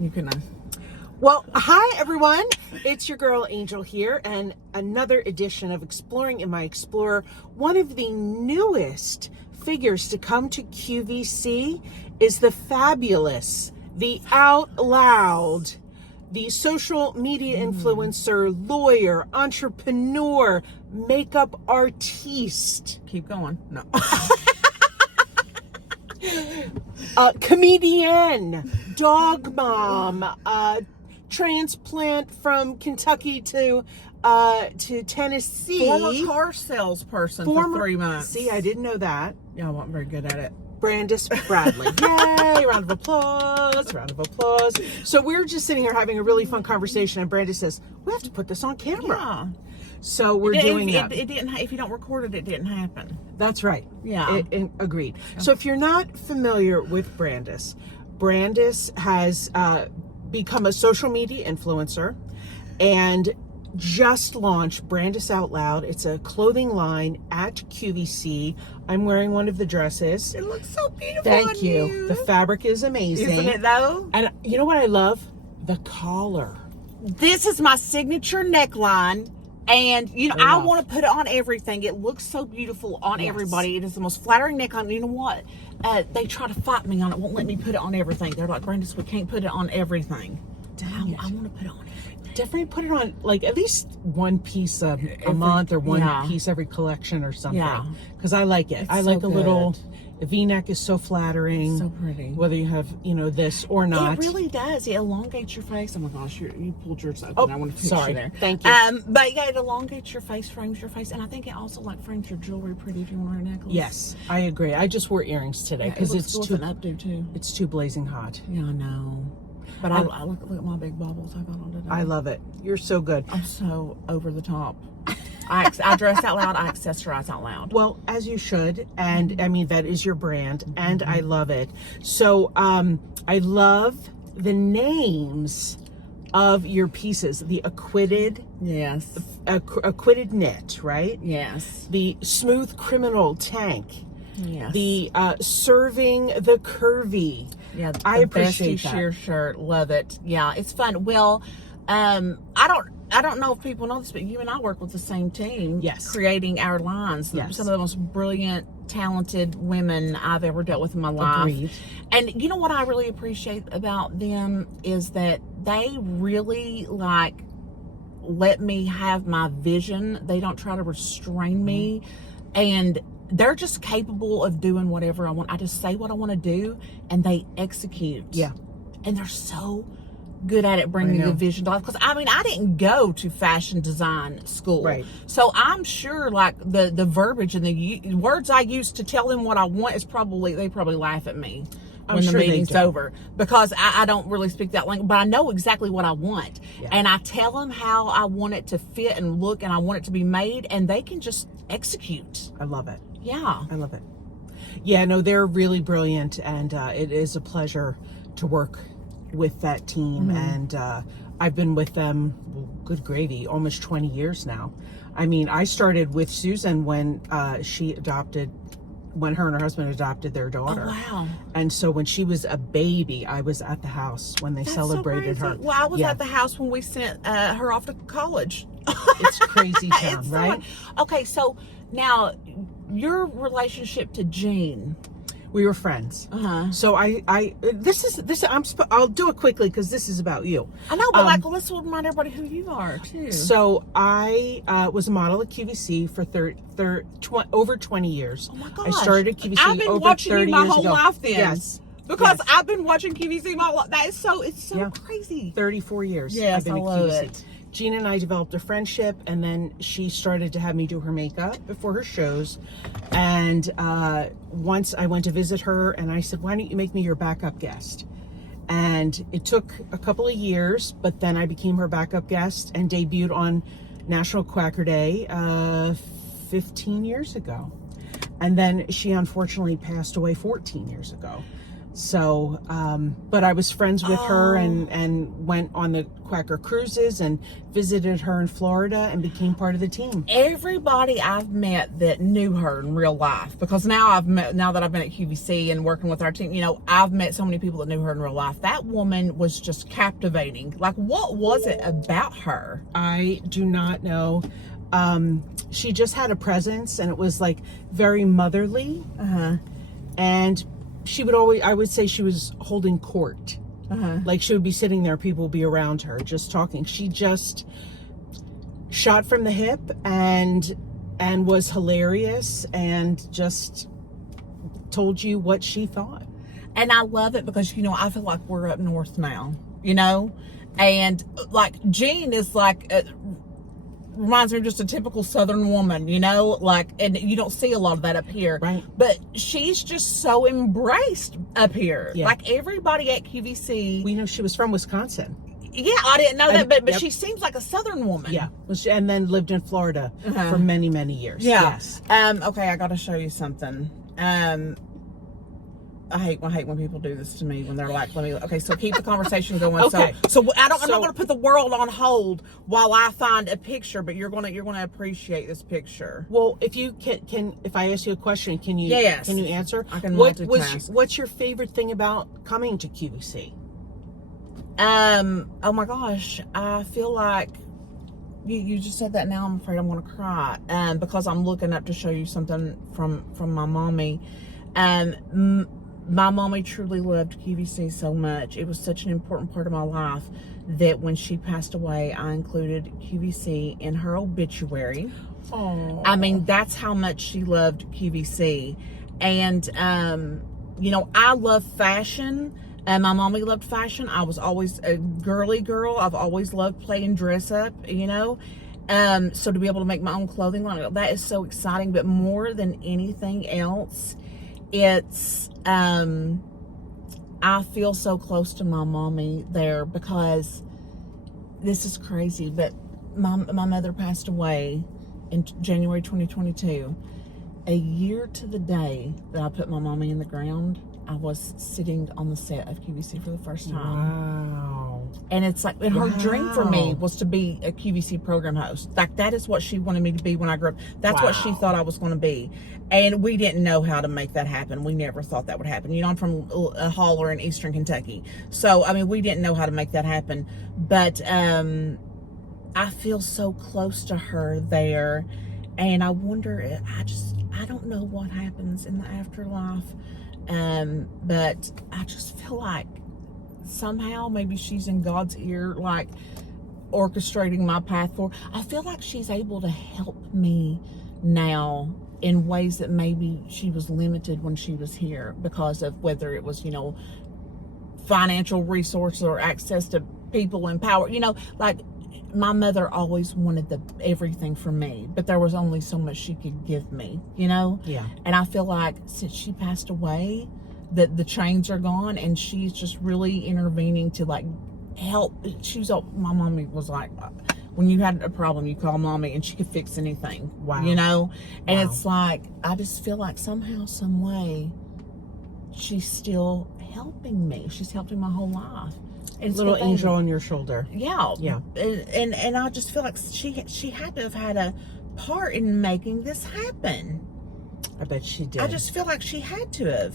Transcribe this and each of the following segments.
You can. Well, hi everyone. It's your girl Angel here, and another edition of Exploring in My Explorer. One of the newest figures to come to QVC is the fabulous, the out loud, the social media influencer, lawyer, entrepreneur, makeup artiste. Keep going. No. Comedian, dog mom, transplant from Kentucky to Tennessee. Former car salesperson for 3 months. See, I didn't know that. Yeah, I wasn't very good at it. Brandis Bradley. Yay! Round of applause. Round of applause. So we're just sitting here having a really fun conversation, and Brandis says, we have to put this on camera. Yeah. So we're doing that. It didn't. If you don't record it, it didn't happen. That's right. Yeah. Agreed. So if you're not familiar with Brandis, Brandis has become a social media influencer and just launched Brandis Out Loud. It's a clothing line at QVC. I'm wearing one of the dresses. It looks so beautiful. Thank you. The fabric is amazing. Isn't it though? And you know what I love? The collar. This is my signature neckline. And, you know, I want to put it on everything. It looks so beautiful on everybody. It is the most flattering neckline. You know what? They try to fight me on it. Won't let me put it on everything. They're like, Brandis, we can't put it on everything. I want to put it on everything. Definitely put it on, like, at least one piece a month or one piece every collection or something. Yeah. Because I like it. I like a little... The V-neck is so flattering. So pretty. Whether you have, you know, this or not. It really does. It elongates your face. Oh my gosh, you pulled yours open. Oh, I want to sorry. You there. Thank you. But yeah, it elongates your face, frames your face, and I think it also like frames your jewelry pretty if you want to wear a necklace. Yes, I agree. I just wore earrings today because it's too updo too. It's too blazing hot. Yeah, I know. But I look at my big bubbles I got on today. I love it. You're so good. I'm so over the top. I dress out loud. I accessorize out loud. Well, as you should, and I mean that is your brand, and I love it. So I love the names of your pieces. The acquitted, yes, acquitted knit, right? Yes. The smooth criminal tank. Yes. The serving the curvy. Yeah, I appreciate that. Sheer shirt, love it. Yeah, it's fun. Well, I don't know if people know this, but you and I work with the same team. Yes. Creating our lines. Yes. Some of the most brilliant, talented women I've ever dealt with in my life. Agreed. And you know what I really appreciate about them is that they really let me have my vision. They don't try to restrain me. And they're just capable of doing whatever I want. I just say what I want to do and they execute. Yeah. And they're so good at it, bringing the vision to life. Because I mean, I didn't go to fashion design school, right? So I'm sure, like the verbiage and the words I use to tell them what I want is they probably laugh at me when the meeting's over because I don't really speak that language, but I know exactly what I want, and I tell them how I want it to fit and look, and I want it to be made, and they can just execute. I love it. Yeah, I love it. Yeah, no, they're really brilliant, and it is a pleasure to work with that team. And I've been with them, good gravy, almost 20 years now. I mean, I started with Susan when when her and her husband adopted their daughter. Oh, wow. And so when she was a baby, I was at the house when they celebrated her. Well, I was at the house when we sent her off to college. It's crazy town, right? Okay, so now your relationship to Jean. We were friends. So I'll do it quickly because this is about you. I know, but let's remind everybody who you are too. So I was a model at QVC for over 20 years. Oh my gosh! I started at QVC I've been over watching 30 you my years whole ago. life then. Yes. Because I've been watching QVC my life. It's so crazy. 34 years. Yes, I've been I at love QVC. it. Gina and I developed a friendship, and then she started to have me do her makeup before her shows. And once I went to visit her, and I said, why don't you make me your backup guest? And it took a couple of years, but then I became her backup guest and debuted on National Quacker Day 15 years ago. And then she unfortunately passed away 14 years ago. So, but I was friends with her and went on the Quacker cruises and visited her in Florida and became part of the team. Everybody I've met that knew her in real life, because now that I've been at QVC and working with our team, you know, I've met so many people that knew her in real life. That woman was just captivating. Like, what was it about her? I do not know. She just had a presence, and it was like very motherly. And she would always, I would say she was holding court. Like, she would be sitting there, people would be around her just talking. She just shot from the hip and was hilarious and just told you what she thought. And I love it because, you know, I feel like we're up north now, you know, and like Jean is like, reminds me of just a typical Southern woman, you know, like, and you don't see a lot of that up here. Right. But she's just so embraced up here. Yeah. Like, everybody at QVC. We know she was from Wisconsin. Yeah, I didn't know that, but yep. she seems like a Southern woman. Yeah. And then lived in Florida for many, many years. Yeah. Yes. Okay, I got to show you something. I hate when people do this to me when they're like, okay, so keep the conversation going. Okay. So I'm not going to put the world on hold while I find a picture, but you're going to appreciate this picture. Well, if you can, if I ask you a question, can you answer? I can multitask. What's your favorite thing about coming to QVC? Oh my gosh, I feel like you just said that. Now I'm afraid I'm going to cry, because I'm looking up to show you something from my mommy. My mommy truly loved QVC so much. It was such an important part of my life that when she passed away, I included QVC in her obituary. Oh, I mean, that's how much she loved QVC. And, you know, I love fashion. My mommy loved fashion. I was always a girly girl. I've always loved playing dress up, you know. So to be able to make my own clothing line, that is so exciting. But more than anything else, it's, I feel so close to my mommy there, because this is crazy, but my mother passed away in January 2022. A year to the day that I put my mommy in the ground, I was sitting on the set of QVC for the first time. Wow. And it's like, and her dream for me was to be a QVC program host. Like, that is what she wanted me to be when I grew up. That's what she thought I was going to be. And we didn't know how to make that happen. We never thought that would happen. You know, I'm from a holler in Eastern Kentucky. So, I mean, we didn't know how to make that happen. But I feel so close to her there. And I wonder, I don't know what happens in the afterlife. But I just feel like somehow maybe she's in God's ear, like orchestrating my path forward. I feel like she's able to help me now in ways that maybe she was limited when she was here, because of whether it was, you know, financial resources or access to people in power. You know, like, my mother always wanted everything for me, but there was only so much she could give me, you know? Yeah. And I feel like since she passed away, that the chains are gone, and she's just really intervening to, like, help. My mommy was like, when you had a problem, you call mommy and she could fix anything. Wow. You know? And it's like, I just feel like somehow, some way, she's still helping me. She's helped me my whole life. It's little angel on your shoulder. Yeah. Yeah. And I just feel like she had to have had a part in making this happen. I bet she did. I just feel like she had to have.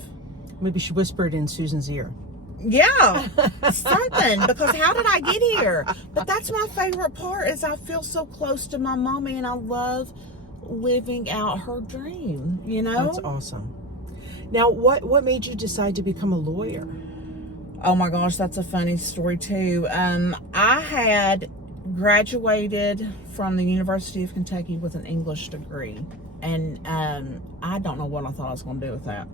Maybe she whispered in Susan's ear. Yeah, something, because how did I get here? But that's my favorite part, is I feel so close to my mommy, and I love living out her dream, you know? That's awesome. Now, what made you decide to become a lawyer? Oh my gosh, that's a funny story too. I had graduated from the University of Kentucky with an English degree, and I don't know what I thought I was going to do with that.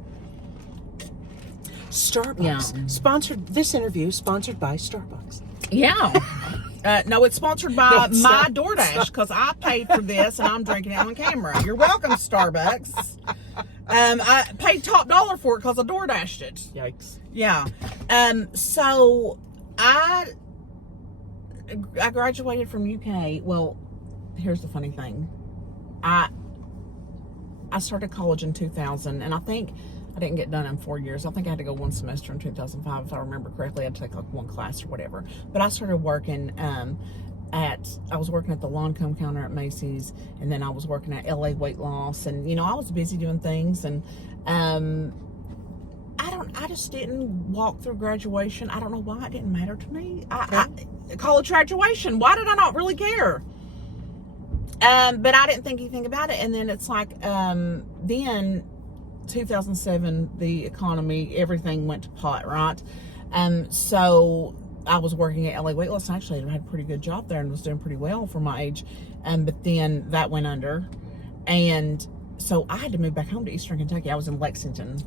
Starbucks. This interview sponsored by Starbucks. Yeah. No, it's sponsored by my DoorDash, because I paid for this and I'm drinking it on camera. You're welcome, Starbucks. I paid top dollar for it because I DoorDashed it. Yikes. Yeah. So I graduated from UK. Well, here's the funny thing. I started college in 2000, and I think I didn't get done in 4 years. I think I had to go one semester in 2005, if I remember correctly. I had to take like one class or whatever. But I started working I was working at the Lancome counter at Macy's, and then I was working at LA Weight Loss, and I was busy doing things, and I just didn't walk through graduation. I don't know why. It didn't matter to me. College graduation, why did I not really care? But I didn't think anything about it. And then it's like, then 2007, the economy, everything went to pot, right? So I was working at LA Weight Loss. Actually, I had a pretty good job there and was doing pretty well for my age. But then that went under. And so I had to move back home to Eastern Kentucky. I was in Lexington,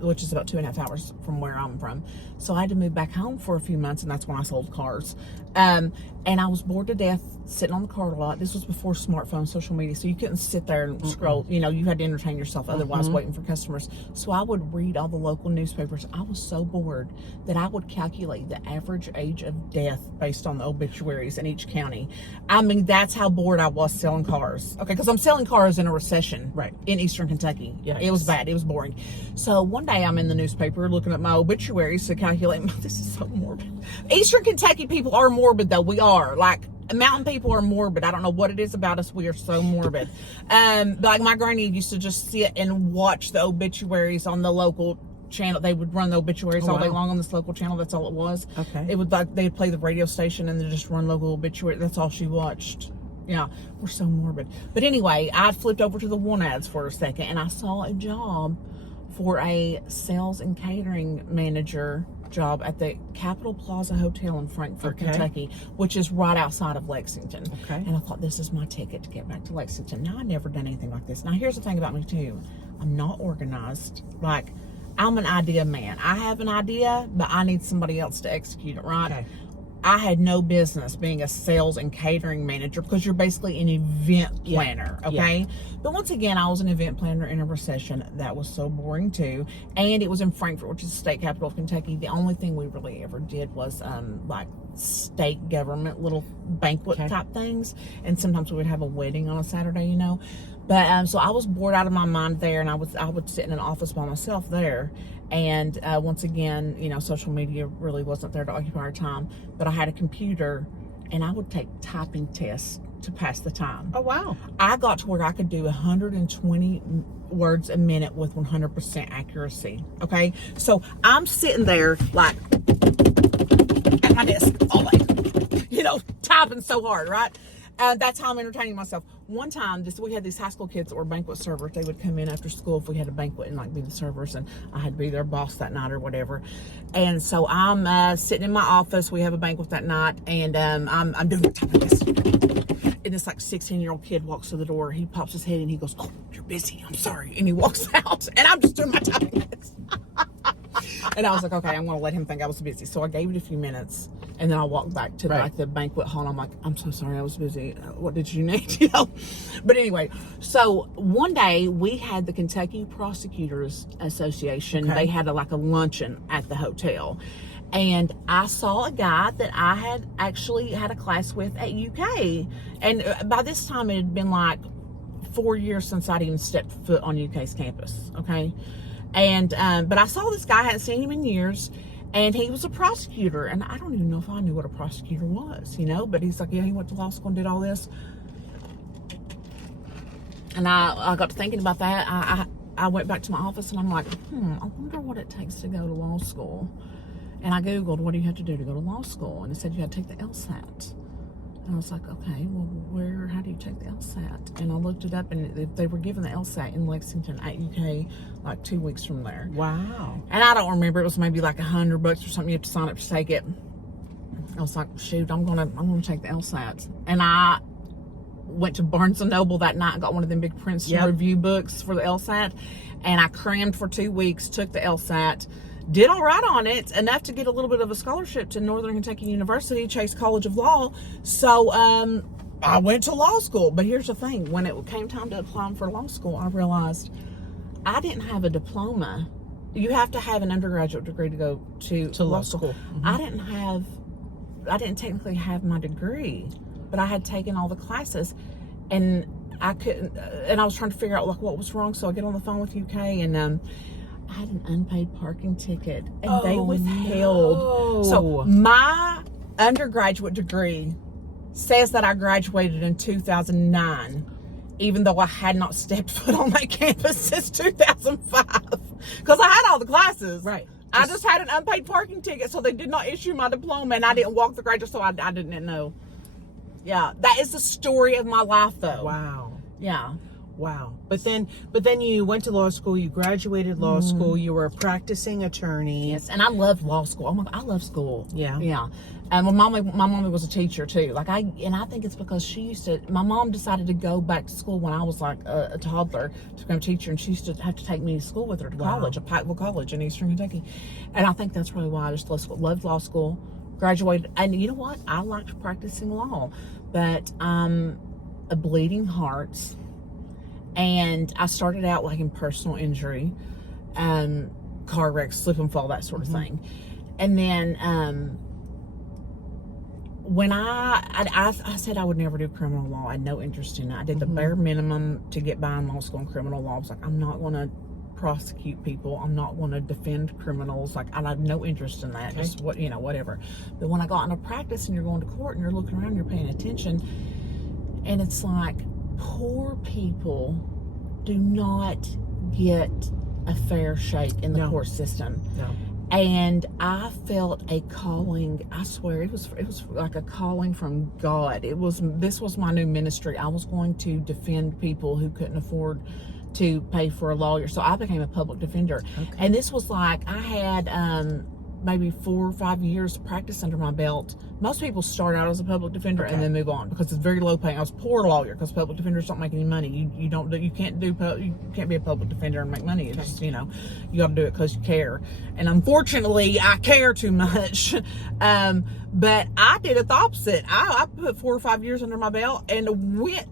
which is about 2.5 hours from where I'm from. So I had to move back home for a few months, and that's when I sold cars. And I was bored to death sitting on the car lot. This was before smartphone, social media, so you couldn't sit there and scroll. You had to entertain yourself, otherwise waiting for customers. So I would read all the local newspapers. I was so bored that I would calculate the average age of death based on the obituaries in each county. I mean, that's how bored I was selling cars. Okay, because I'm selling cars in a recession, right, in Eastern Kentucky. Yeah, it was bad. It was boring. So one day I'm in the newspaper looking at my obituaries to calculate. This is so morbid. Eastern Kentucky people are morbid, though. We are. Like, mountain people are morbid. I don't know what it is about us. We are so morbid. Like my granny used to just sit and watch the obituaries on the local channel. They would run the obituaries all day long on this local channel. That's all it was. Okay. It would they'd play the radio station and then just run local obituary. That's all she watched. Yeah, we're so morbid. But anyway, I flipped over to the one ads for a second, and I saw a job for a sales and catering manager job at the Capitol Plaza Hotel in Frankfort, Kentucky, which is right outside of Lexington. Okay. And I thought, this is my ticket to get back to Lexington. Now, I've never done anything like this. Now, here's the thing about me, too. I'm not organized. Like, I'm an idea man. I have an idea, but I need somebody else to execute it, right? Okay. I had no business being a sales and catering manager because you're basically an event planner, okay? Yeah. But once again, I was an event planner in a recession. That was so boring too. And it was in Frankfort, which is the state capital of Kentucky. The only thing we really ever did was like state government little banquet type things. And sometimes we would have a wedding on a Saturday, But so I was bored out of my mind there, and I would sit in an office by myself there. And once again, social media really wasn't there to occupy our time. But I had a computer, and I would take typing tests to pass the time. Oh, wow. I got to where I could do 120 words a minute with 100% accuracy. Okay? So I'm sitting there, like, at my desk all day, typing so hard, right? That's how I'm entertaining myself. One time, we had these high school kids that were banquet servers. They would come in after school if we had a banquet and be the servers, and I had to be their boss that night or whatever. And so I'm sitting in my office. We have a banquet that night, and I'm doing this. And this 16-year-old kid walks to the door. He pops his head and he goes, "Oh, you're busy. I'm sorry." And he walks out, and I'm just doing my typing test. And I was like, okay, I'm going to let him think I was busy. So I gave it a few minutes, and then I walked back to the banquet hall. And I'm like, "I'm so sorry, I was busy. What did you need?" But anyway, so one day we had the Kentucky Prosecutors Association. They had a luncheon at the hotel. And I saw a guy that I had actually had a class with at UK. And by this time, it had been 4 years since I'd even stepped foot on UK's campus. Okay. And, but I saw this guy, I hadn't seen him in years, and he was a prosecutor. And I don't even know if I knew what a prosecutor was, but he's like, yeah, he went to law school and did all this. And I got to thinking about that. I went back to my office, and I'm like, I wonder what it takes to go to law school. And I Googled, what do you have to do to go to law school? And it said you had to take the LSAT. And I was like, okay, well, how do you take the LSAT? And I looked it up, and they were giving the LSAT in Lexington at UK 2 weeks from there. Wow. And I don't remember. It was maybe $100 or something. You have to sign up to take it. I was like, shoot, I'm gonna take the LSAT. And I went to Barnes & Noble that night and got one of them big Princeton review books for the LSAT. And I crammed for 2 weeks, took the LSAT, did all right on it, enough to get a little bit of a scholarship to Northern Kentucky University, Chase College of Law. So I went to law school. But here's the thing. When it came time to apply for law school, I realized I didn't have a diploma. You have to have an undergraduate degree to go to law school. Mm-hmm. I didn't technically have my degree, but I had taken all the classes, and I couldn't, and I was trying to figure out what was wrong. So I get on the phone with UK, and I had an unpaid parking ticket, and they withheld. No. So my undergraduate degree says that I graduated in 2009, even though I had not stepped foot on that campus since 2005, because I had all the classes. Right. I just had an unpaid parking ticket, so they did not issue my diploma, and I didn't walk the graduate, so I didn't know. Yeah, that is the story of my life, though. Wow. Yeah. Wow. But then you went to law school, you graduated law school, you were a practicing attorney. Yes, and I loved law school. Oh my God, I love school. Yeah. Yeah. And my mommy was a teacher too. I think it's because my mom decided to go back to school when I was like a toddler to become a teacher, and she used to have to take me to school with her to college, at Pikeville College in Eastern Kentucky. And I think that's really why I just loved law school, graduated. And you know what? I liked practicing law, but I'm a bleeding heart. And I started out like in personal injury, car wrecks, slip and fall, that sort of thing. And then when I said I would never do criminal law, I had no interest in it. I did the bare minimum to get by in law school and criminal law. I was like, I'm not going to prosecute people. I'm not going to defend criminals. Like, I have no interest in that. Okay. Just whatever. But when I got into practice and you're going to court and you're looking around, you're paying attention, and it's like, poor people do not get a fair shake in the court system. No. And I felt a calling. I swear it was like a calling from God. This was my new ministry. I was going to defend people who couldn't afford to pay for a lawyer. So I became a public defender. Okay. And this was like, I had maybe 4 or 5 years practice under my belt. Most people start out as a public defender and then move on because it's very low paying. I was a poor lawyer because public defenders don't make any money. You can't be a public defender and make money. It's just, you got to do it because you care. And unfortunately, I care too much. But I did it the opposite. I put 4 or 5 years under my belt and went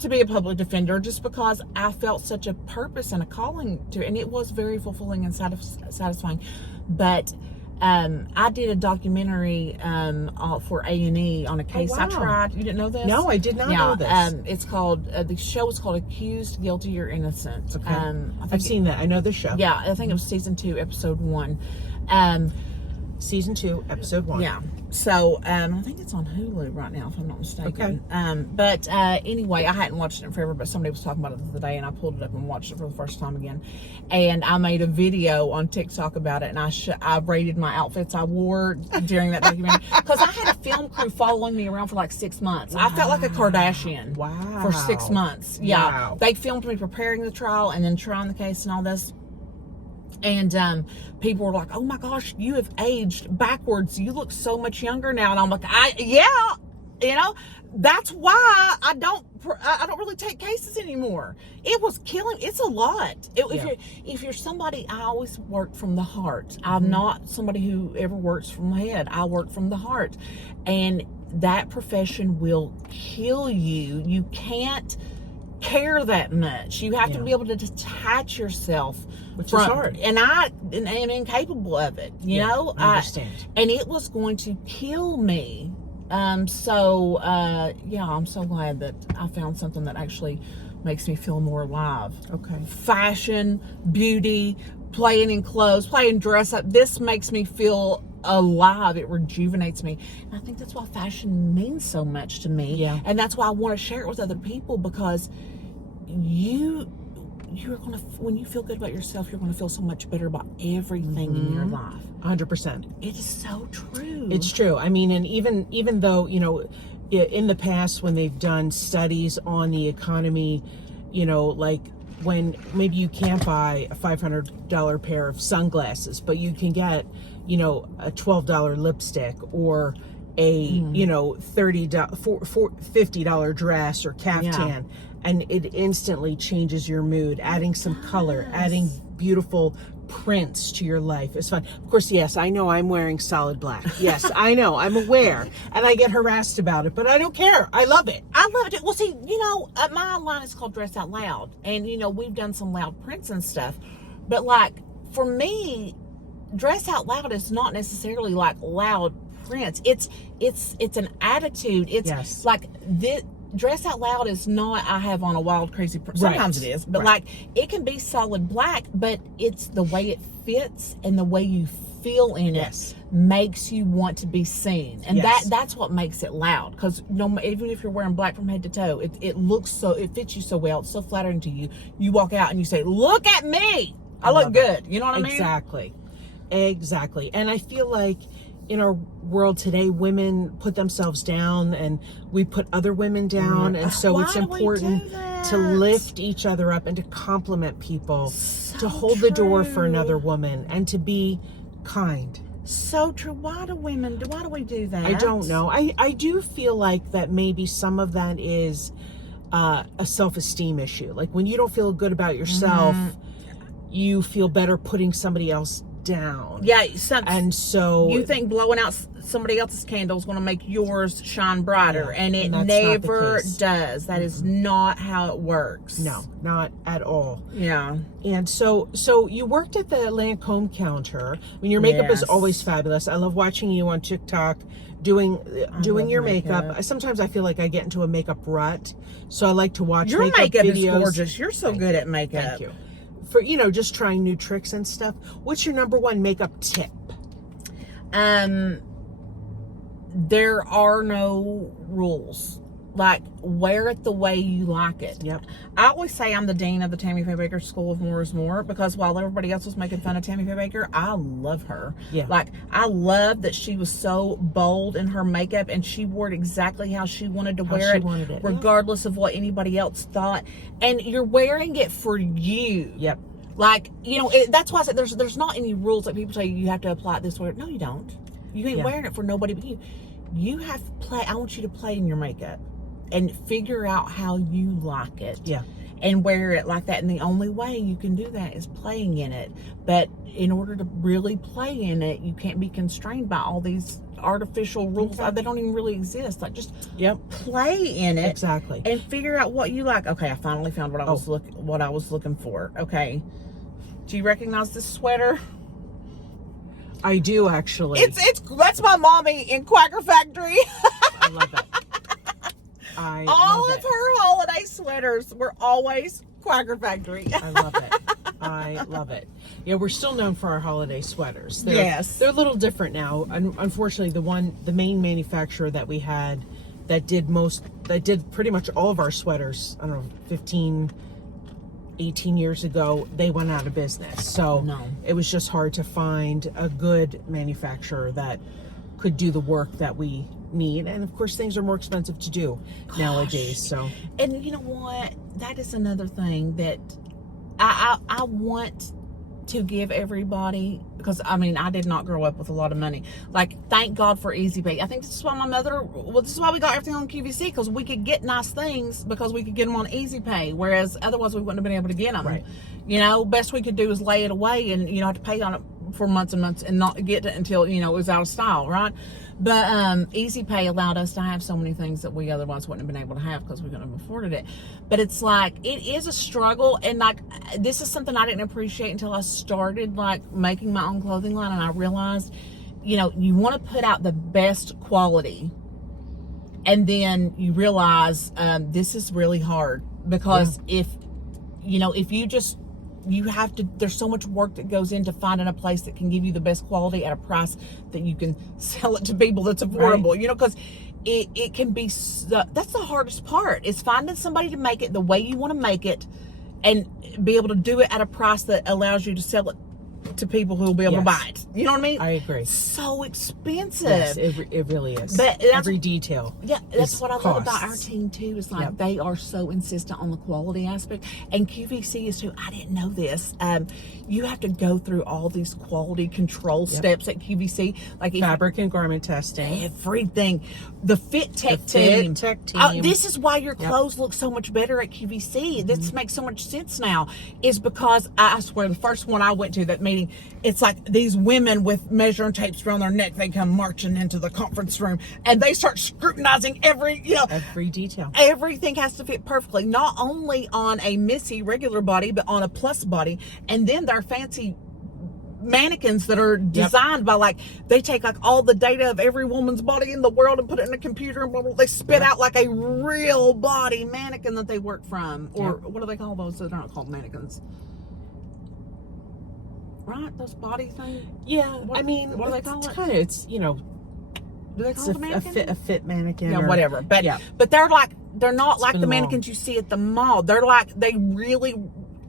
to be a public defender just because I felt such a purpose and a calling to it. And it was very fulfilling and satisfying. But I did a documentary for A&E on a case I tried. You didn't know this? No, I did not know this. It's called, the show is called Accused, Guilty, or Innocent. Okay. I've seen that. I know the show. Yeah, I think it was season 2, episode 1. Season 2, episode 1. Yeah. So, I think it's on Hulu right now, if I'm not mistaken. Okay. But anyway, I hadn't watched it in forever, but somebody was talking about it the other day, and I pulled it up and watched it for the first time again. And I made a video on TikTok about it, and I rated my outfits I wore during that documentary. Because I had a film crew following me around for like 6 months. Wow. I felt like a Kardashian. Wow. For 6 months. Yeah. Wow. They filmed me preparing the trial and then trying the case and all this. And people were like, "Oh my gosh, you have aged backwards. You look so much younger now." And I'm like, that's why I don't really take cases anymore. It was killing. It's a lot. If you're somebody, I always work from the heart. I'm not somebody who ever works from the head. I work from the heart, and that profession will kill you. You can't care that much. You have to be able to detach yourself, which is hard. And I am incapable of it. You know, I understand. And it was going to kill me. I'm so glad that I found something that actually makes me feel more alive. Okay. Fashion, beauty, playing in clothes, playing dress up. This makes me feel alive. It rejuvenates me. And I think that's why fashion means so much to me. Yeah. And that's why I want to share it with other people, because you're going to, when you feel good about yourself, you're going to feel so much better about everything in your life. 100%. It is so true. It's true. I mean, and even though, in the past when they've done studies on the economy, like when maybe you can't buy a $500 pair of sunglasses, but you can get, a $12 lipstick or a, $50 dress or caftan. And it instantly changes your mood, adding some color, adding beautiful prints to your life. It's fun. Of course, yes, I know I'm wearing solid black. Yes, I know. I'm aware. And I get harassed about it, but I don't care. I love it. I love it. Well, see, my line is called Dress Out Loud. And, we've done some loud prints and stuff. But, like, for me, Dress Out Loud is not necessarily, like, loud prints. It's an attitude. It's like this. dress out loud is not, I have on a wild, crazy, sometimes it is, but like, it can be solid black, but it's the way it fits and the way you feel in it makes you want to be seen. And that's what makes it loud. Because even if you're wearing black from head to toe, it looks so, it fits you so well. It's so flattering to you. You walk out and you say, look at me. I look good. You know what I mean? Exactly. And I feel like in our world today, women put themselves down and we put other women down. And so it's important to lift each other up and to compliment people, to hold the door for another woman and to be kind. So true. Why do we do that? I don't know. I do feel like that maybe some of that is a self-esteem issue. Like when you don't feel good about yourself, you feel better putting somebody else down. Yeah. And so you think blowing out somebody else's candle is going to make yours shine brighter, and it never does. That is not how it works. No, not at all. Yeah. And so you worked at the Lancome counter. I mean, your makeup is always fabulous. I love watching you on TikTok doing your makeup. Sometimes I feel like I get into a makeup rut, so I like to watch your makeup videos. Is gorgeous. You're so good at makeup. Thank you. For just trying new tricks and stuff. What's your number one makeup tip? There are no rules. Like, wear it the way you like it. Yep. I always say I'm the dean of the Tammy Faye Baker School of More is More, because while everybody else was making fun of Tammy Faye Baker, I love her. Yeah. Like, I love that she was so bold in her makeup and she wore it exactly how she wanted to wear it, regardless of what anybody else thought. And you're wearing it for you. Yep. Like, that's why I said there's not any rules that people say you have to apply it this way. No, you don't. You ain't wearing it for nobody but you. You have to play. I want you to play in your makeup and figure out how you like it. Yeah. And wear it like that. And the only way you can do that is playing in it. But in order to really play in it, you can't be constrained by all these artificial rules. They don't even really exist. Like, just play in it. Exactly. And figure out what you like. Okay, I finally found what I was looking for. Okay. Do you recognize this sweater? I do, actually. That's my mommy in Quacker Factory. I love it. All of her holiday sweaters were always Quacker Factory. I love it. I love it. Yeah, we're still known for our holiday sweaters. They're a little different now. Unfortunately, the main manufacturer that we had that did pretty much all of our sweaters, I don't know, 15, 18 years ago, they went out of business. So it was just hard to find a good manufacturer that could do the work that we need. And of course, things are more expensive to do nowadays. So, and you know what? That is another thing that I want to give everybody, because I mean, I did not grow up with a lot of money. Like, thank God for Easy Pay. I think this is why this is why we got everything on QVC, because we could get nice things because we could get them on Easy Pay, whereas otherwise we wouldn't have been able to get them. Right. Best we could do is lay it away and have to pay on it for months and months and not get it until it was out of style, right? But Easy Pay allowed us to have so many things that we otherwise wouldn't have been able to have because we couldn't have afforded it. But it's like, it is a struggle, and like, this is something I didn't appreciate until I started like making my own clothing line, and I realized, you want to put out the best quality, and then you realize this is really hard, because if you have to, there's so much work that goes into finding a place that can give you the best quality at a price that you can sell it to people that's affordable, because it can be, that's the hardest part, is finding somebody to make it the way you want to make it and be able to do it at a price that allows you to sell it to people who will be able to buy it. You know what I mean? I agree. So expensive. Yes, it really is. But every detail. Yeah, that's what I love about our team too. Is like they are so insistent on the quality aspect, and QVC is too. I didn't know this. You have to go through all these quality control steps at QVC, like fabric and garment testing, everything. The fit tech team. This is why your clothes look so much better at QVC. This makes so much sense now. Is because I swear the first one I went to, that meeting, it's like these women with measuring tapes around their neck. They come marching into the conference room and they start scrutinizing every detail. Everything has to fit perfectly, not only on a Missy regular body, but on a plus body, and then their fancy mannequins that are designed by like, they take like all the data of every woman's body in the world and put it in a computer and blah, blah, they spit out like a real body mannequin that they work from. Or what do they call those? They're not called mannequins. Right? Those body things? Yeah. I mean, what do they call it? It's, you know, do they call it a mannequin? A fit mannequin. Yeah, whatever. But but they're not like the mannequins you see at the mall. They're like, they really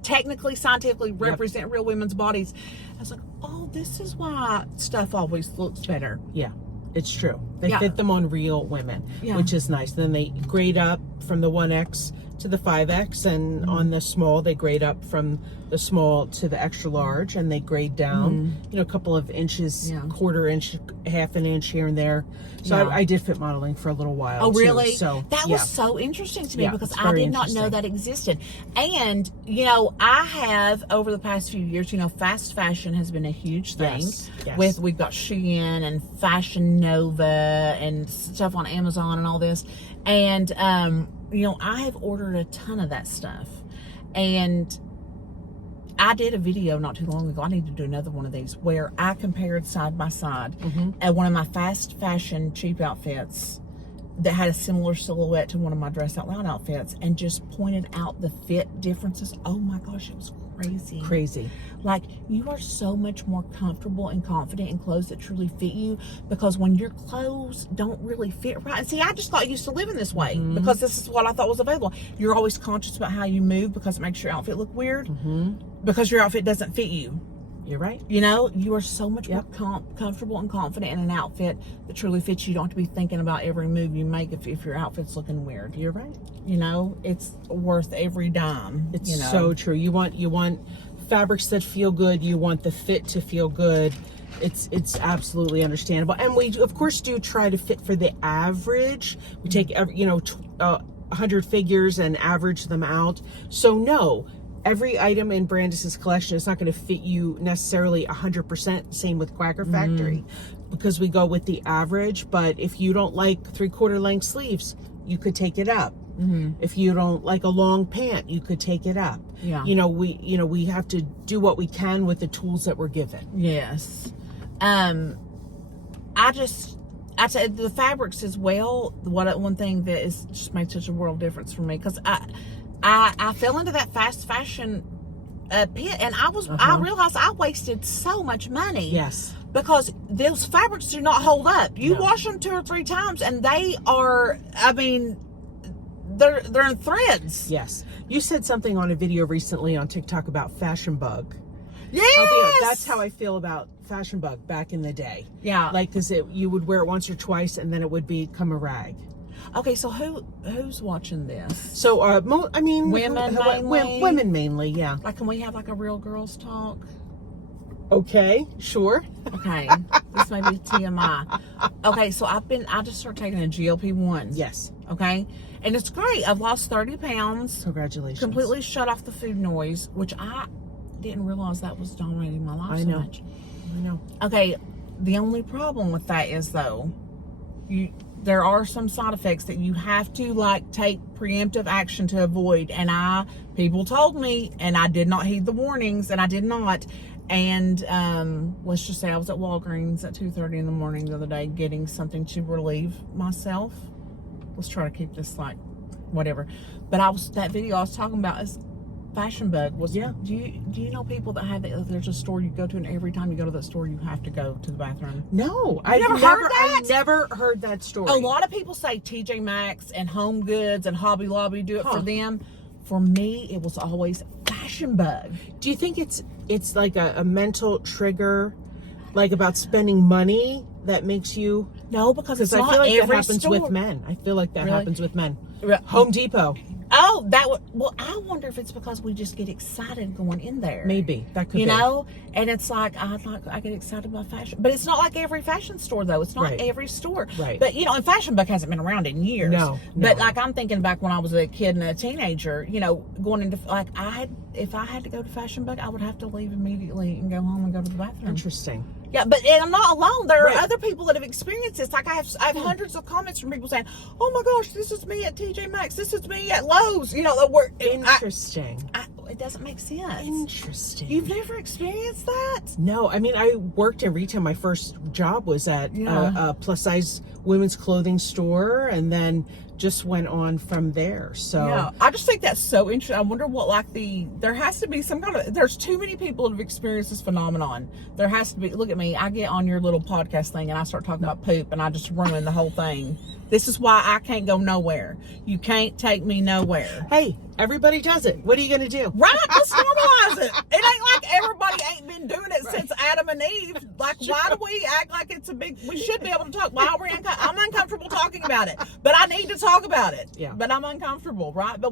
technically, scientifically represent real women's bodies. I was like, oh, this is why stuff always looks better. Yeah, it's true. They fit them on real women, which is nice. Then they grade up from the 1X to the 5X, and on the small, they grade up from the small to the extra large, and they grade down, you know, a couple of inches, quarter inch, half an inch here and there. So I did fit modeling for a little while. Oh, really? Too, so that was so interesting to me because I did not know that existed. And, you know, I have over the past few years, you know, fast fashion has been a huge thing. Yes. We've got Shein and Fashion Nova and stuff on Amazon and all this. And, you know, I have ordered a ton of that stuff. And I did a video not too long ago. I need to do another one of these where I compared side by side at one of my fast fashion cheap outfits that had a similar silhouette to one of my Dress Out Loud outfits and just pointed out the fit differences. Oh my gosh, it was crazy. Like, you are so much more comfortable and confident in clothes that truly fit you, because when your clothes don't really fit right, and see, I just got used to living this way because this is what I thought was available. You're always conscious about how you move because it makes your outfit look weird because your outfit doesn't fit you. You're right. You know, you are so much more comfortable and confident in an outfit that truly fits you. You don't have to be thinking about every move you make if your outfit's looking weird. You're right. You know, it's worth every dime. It's you know? so true. You want fabrics that feel good. You want the fit to feel good. It's absolutely understandable. And we, of course, do try to fit for the average. We take, 100 figures and average them out. So no, every item in Brandis's collection is not going to fit you necessarily 100%. Same with Quacker Factory, because we go with the average. But if you don't like 3/4 length sleeves, you could take it up. If you don't like a long pant, you could take it up. You know, we have to do what we can with the tools that we're given. Yes. I said the fabrics as well. One thing that is just made such a world difference for me, because I fell into that fast fashion pit, and I realized I wasted so much money. Yes. Because those fabrics do not hold up. You wash them 2 or 3 times, and they are, I mean, they're in threads. Yes. You said something on a video recently on TikTok about Fashion Bug. Yes. That's how I feel about Fashion Bug back in the day. Yeah. Like, because you would wear it once or twice, and then it would become a rag. Okay, so who's watching this? So, I mean, women mainly? Women mainly, yeah. Like, can we have like a real girls talk? Okay, sure. Okay, this may be TMI. Okay, so I just started taking a GLP-1. Yes. Okay, and it's great. I've lost 30 pounds. Congratulations. Completely shut off the food noise, which I didn't realize that was dominating my life so much. I know. Okay, the only problem with that is, though, there are some side effects that you have to like take preemptive action to avoid. And people told me, and I did not heed the warnings, and I did not. And let's just say I was at Walgreens at 2:30 in the morning the other day getting something to relieve myself. Let's try to keep this like whatever. But that video I was talking about is Fashion Bug. Do you know people that have that? There's a store you go to, and every time you go to that store, you have to go to the bathroom. No, I've never heard that story. A lot of people say TJ Maxx and Home Goods and Hobby Lobby do it for them. For me, it was always Fashion Bug. Do you think it's like a mental trigger, like about spending money that makes you? No, because it's not I feel like every that happens store. with men. I feel like that happens with men. Really? Home Depot. Oh, well, I wonder if it's because we just get excited going in there. Maybe that could be. You know, and it's like I get excited about fashion, but it's not like every fashion store though. It's not every store. Right. But you know, and Fashion Bug hasn't been around in years. No. But like I'm thinking back when I was a kid and a teenager, you know, going into like if I had to go to Fashion Bug, I would have to leave immediately and go home and go to the bathroom. Interesting. Yeah, but I'm not alone. There are other people that have experienced this. Like I have hundreds of comments from people saying, "Oh my gosh, this is me at TJ Maxx. This is me at Lowe's." You know, Interesting. it doesn't make sense. Interesting. You've never experienced that? No, I mean, I worked in retail. My first job was at a plus size women's clothing store, and then just went on from there. So yeah, I just think that's so interesting. I wonder what, like, there has to be some kind of, there's too many people that have experienced this phenomenon. There has to be. Look at me, I get on your little podcast thing and I start talking about poop and I just ruin the whole thing. This is why I can't go nowhere. You can't take me nowhere. Hey, everybody does it. What are you going to do? Right? Let's normalize it. It ain't like everybody ain't been doing it since Adam and Eve. Like, why do we act like it's a big, we should be able to talk. Why are we I'm uncomfortable talking about it, but I need to talk about it. Yeah. But I'm uncomfortable, right? But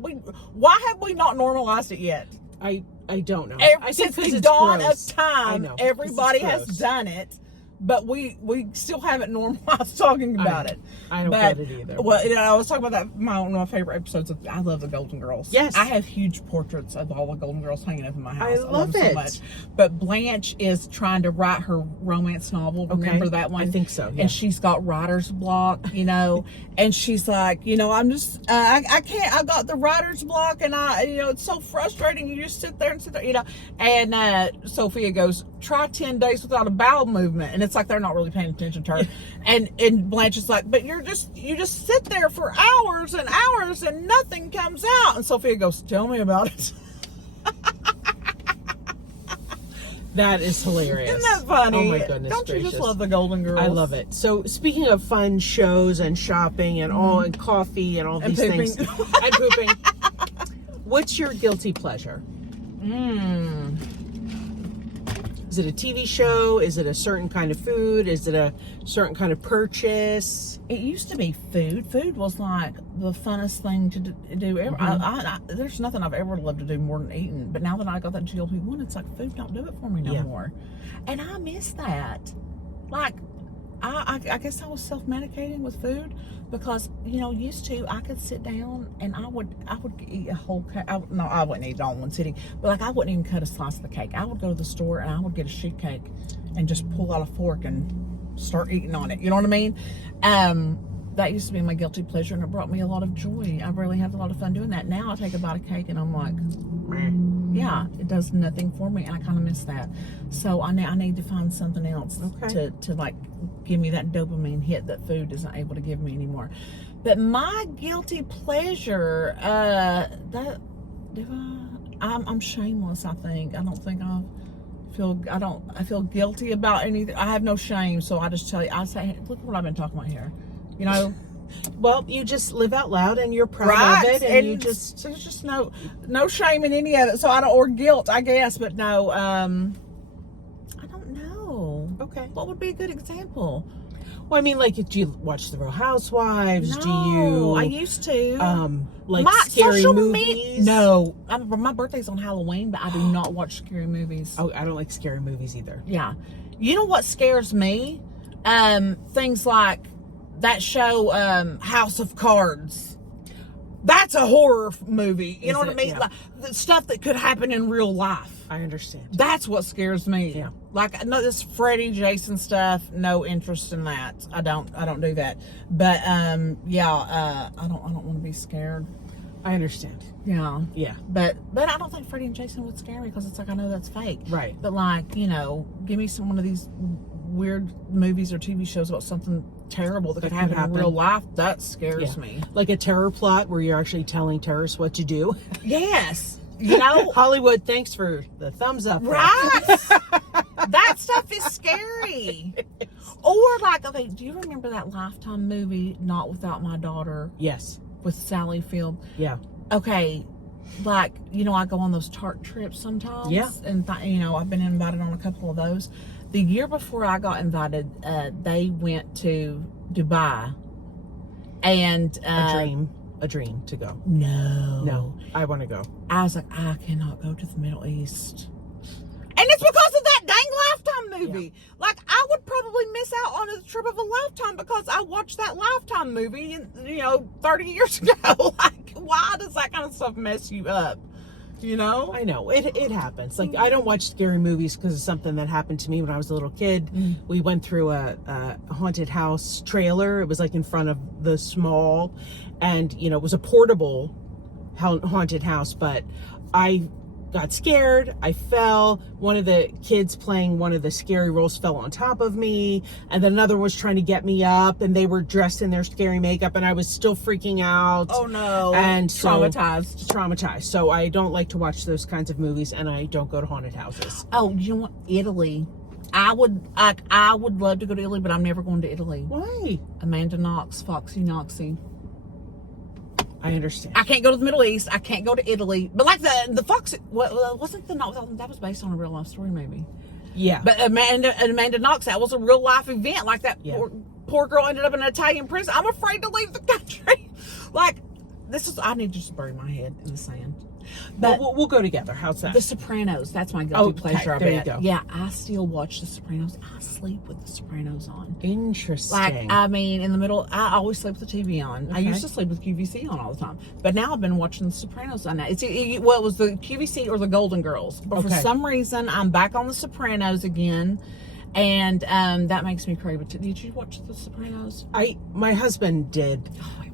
why have we not normalized it yet? I don't know. Since the dawn of time, know, everybody has done it. But we still haven't normalized talking about it. I don't get it either. Well, you know, I was talking about that. One of my favorite episodes of, I love the Golden Girls. Yes. I have huge portraits of all the Golden Girls hanging up in my house. I love it so much. But Blanche is trying to write her romance novel. Remember that one? I think so. Yeah. And she's got writer's block, you know, and she's like, you know, I'm just, I can't, I got the writer's block, and it's so frustrating. You just sit there, you know. And Sophia goes, try 10 days without a bowel movement. And it's like they're not really paying attention to her. and Blanche is like, but you just sit there for hours and hours and nothing comes out. And Sophia goes, tell me about it. That is hilarious. Isn't that funny? Oh my goodness Don't gracious. you just love the Golden Girls? I love it. So speaking of fun shows and shopping and all and coffee and all these things and pooping, what's your guilty pleasure? Is it a TV show? Is it a certain kind of food? Is it a certain kind of purchase? It used to be food. Food was like the funnest thing to do ever. There's nothing I've ever loved to do more than eating. But now that I got that GLP-1, it's like food don't do it for me no more. And I miss that. Like, I guess I was self-medicating with food because, you know, used to I could sit down and I would eat a whole cake. No, I wouldn't eat it all in one sitting, but like I wouldn't even cut a slice of the cake. I would go to the store and I would get a sheet cake and just pull out a fork and start eating on it. You know what I mean? That used to be my guilty pleasure, and it brought me a lot of joy. I really had a lot of fun doing that. Now I take a bite of cake and I'm like, yeah, it does nothing for me, and I kind of miss that. So I need to find something else to like give me that dopamine hit that food isn't able to give me anymore. But my guilty pleasure, I'm shameless. I think I feel guilty about anything. I have no shame, so I just tell you. I say, look what I've been talking about here. You know. Well, you just live out loud and you're proud of it, and you just there's just no shame in any of it. So I don't, or guilt, I guess, but no. I don't know. Okay. What would be a good example? Well, I mean, like, do you watch The Real Housewives? No, I used to. Like my scary movies? No, my birthday's on Halloween, but I do not watch scary movies. Oh, I don't like scary movies either. Yeah, you know what scares me? Things like that show, House of Cards. That's a horror movie. You know what I mean? Yeah. Like, the stuff that could happen in real life. I understand. That's what scares me. Yeah. Like, no, this Freddy, Jason stuff, no interest in that. I don't do that. But I don't want to be scared. I understand. Yeah. Yeah. But I don't think Freddy and Jason would scare me because it's like, I know that's fake. Right. But like, you know, give me one of these weird movies or TV shows about something terrible that could happen in real life. That scares me. Like a terror plot where you're actually telling terrorists what to do. Yes. You know, Hollywood, thanks for the thumbs up. Right. That stuff is scary. Or like, okay, do you remember that Lifetime movie, Not Without My Daughter? Yes. With Sally Field? Yeah. Okay, like, you know, I go on those Tart trips sometimes. Yeah. And, you know, I've been invited on a couple of those. The year before I got invited, they went to Dubai. And a dream to go. No, I want to go. I was like, I cannot go to the Middle East. And it's because of that dang Lifetime movie. Yeah. Like, I would probably miss out on a trip of a lifetime because I watched that Lifetime movie, 30 years ago. Like, why does that kind of stuff mess you up? You know? I know. It happens. Like, I don't watch scary movies because of something that happened to me when I was a little kid. We went through a haunted house trailer. It was like in front of the mall, and, it was a portable haunted house, but I got scared. I fell. One of the kids playing one of the scary roles fell on top of me. And then another was trying to get me up, and they were dressed in their scary makeup, and I was still freaking out. Oh no. And traumatized. So I don't like to watch those kinds of movies, and I don't go to haunted houses. Oh, you know what? Italy. I would love to go to Italy, but I'm never going to Italy. Why? Amanda Knox, Foxy Noxy. I understand. I can't go to the Middle East. I can't go to Italy. But like the Fox, wasn't that was based on a real life story, maybe? Yeah. But Amanda Knox, that was a real life event. Like that poor girl ended up in an Italian prison. I'm afraid to leave the country. Like I need to just bury my head in the sand. But we'll go together. How's that? The Sopranos. That's my guilty pleasure. There you go. Yeah, I still watch The Sopranos. I sleep with The Sopranos on. Interesting. Like, I mean, in the middle, I always sleep with the TV on. Okay. I used to sleep with QVC on all the time. But now I've been watching The Sopranos on that. It was the QVC or the Golden Girls. But for some reason, I'm back on The Sopranos again. And that makes me crave it. Did you watch The Sopranos? My husband did.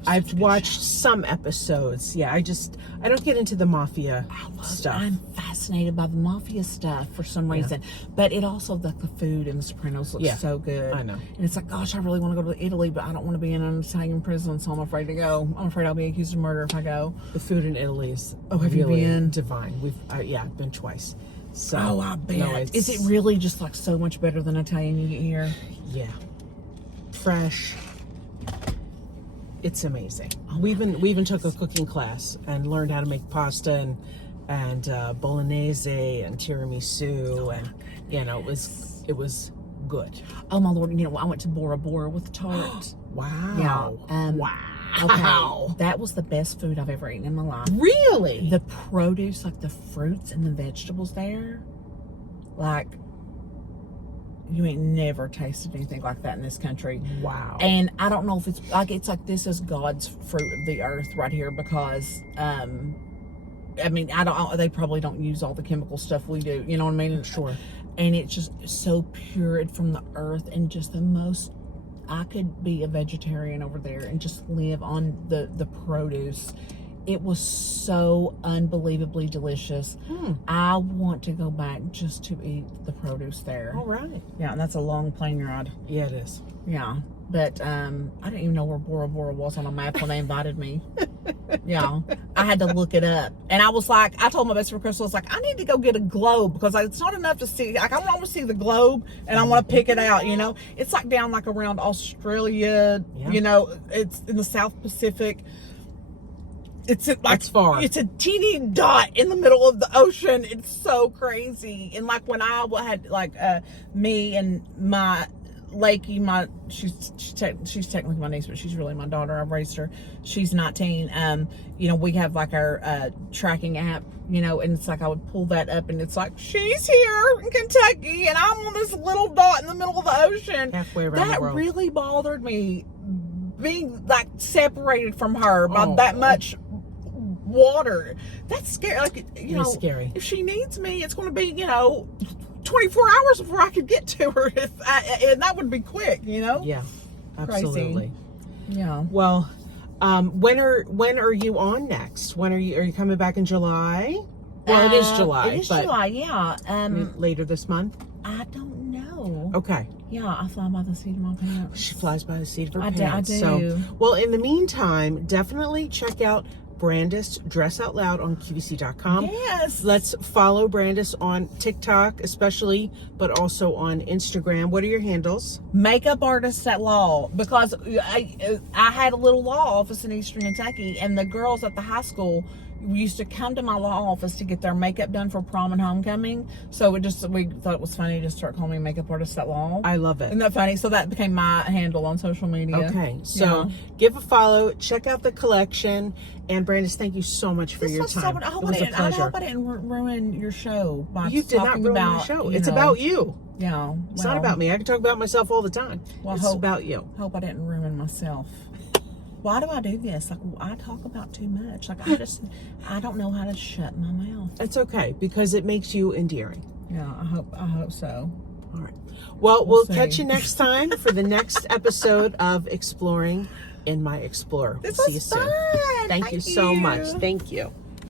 I've watched some episodes. Yeah, I don't get into the mafia stuff. I'm fascinated by the mafia stuff for some reason. But it also, the food in The Sopranos looks so good. I know. And it's like, gosh, I really want to go to Italy, but I don't want to be in an Italian prison, so I'm afraid to go. I'm afraid I'll be accused of murder if I go. The food in Italy is have you been? Divine. I've been twice. So, I bet. No, is it really just like so much better than Italian you get here? Yeah. Fresh. It's amazing. We even took a cooking class and learned how to make pasta and bolognese and tiramisu, and it was good. Oh my Lord! I went to Bora Bora with tart. Wow. Yeah. Wow. Okay, that was the best food I've ever eaten in my life. Really? The produce, like the fruits and the vegetables there, like you ain't never tasted anything like that in this country. Wow. And I don't know if it's like this is God's fruit of the earth right here, because I mean, they probably don't use all the chemical stuff we do, you know what I mean? Sure. And it's just so pured from the earth, and just the most, I could be a vegetarian over there and just live on the produce. It was so unbelievably delicious. I want to go back just to eat the produce there. All right. Yeah, and that's a long plane ride. Yeah, it is. Yeah. But I didn't even know where Bora Bora was on a map when they invited me. Yeah. I had to look it up. And I was like, I told my best friend Crystal, I was like, I need to go get a globe, because it's not enough to see. Like, I want to see the globe, and I want to pick it out, It's like down like around Australia, it's in the South Pacific. It's That's far. It's a teeny dot in the middle of the ocean. It's so crazy. And like when I had me and my Lakey, she's technically my niece, but she's really my daughter. I've raised her. She's 19. We have like our tracking app, and it's like I would pull that up, and it's like, she's here in Kentucky, and I'm on this little dot in the middle of the ocean. Halfway around the world. That really bothered me, being like separated from her by that much water. That's scary. Like, It's scary. If she needs me, it's going to be 24 hours before I could get to her, and that would be quick. Yeah, absolutely. Crazy. Yeah. Well, when are you on next? Are you coming back in July? Well, it is July. It is July. Yeah. Later this month. I don't know. Okay. Yeah, I fly by the seat of my pants. She flies by the seat of her I pants. do. So, well, in the meantime, definitely check out Brandis Dress Out Loud on QVC.com. Yes. Let's follow Brandis on TikTok, especially, but also on Instagram. What are your handles? Makeup artists at law, because I had a little law office in Eastern Kentucky, and the girls at the high school used to come to my law office to get their makeup done for prom and homecoming. So we thought it was funny to start calling me Makeup Artist at Law. I love it. Isn't that funny? So that became my handle on social media. Okay, so give a follow, check out the collection, and Brandis, thank you so much for your time. I hope I didn't ruin your show by You did not ruin my show. It's about you. Yeah. It's not about me. I can talk about myself all the time. Well, it's about you. Hope I didn't ruin myself. Why do I do this? Like, I talk about too much. Like, I don't know how to shut my mouth. It's okay, because it makes you endearing. Yeah, I hope so. All right. Well, we'll catch you next time for the next episode of Exploring in My Explorer. This See you was soon. fun. Thank you so much. Thank you.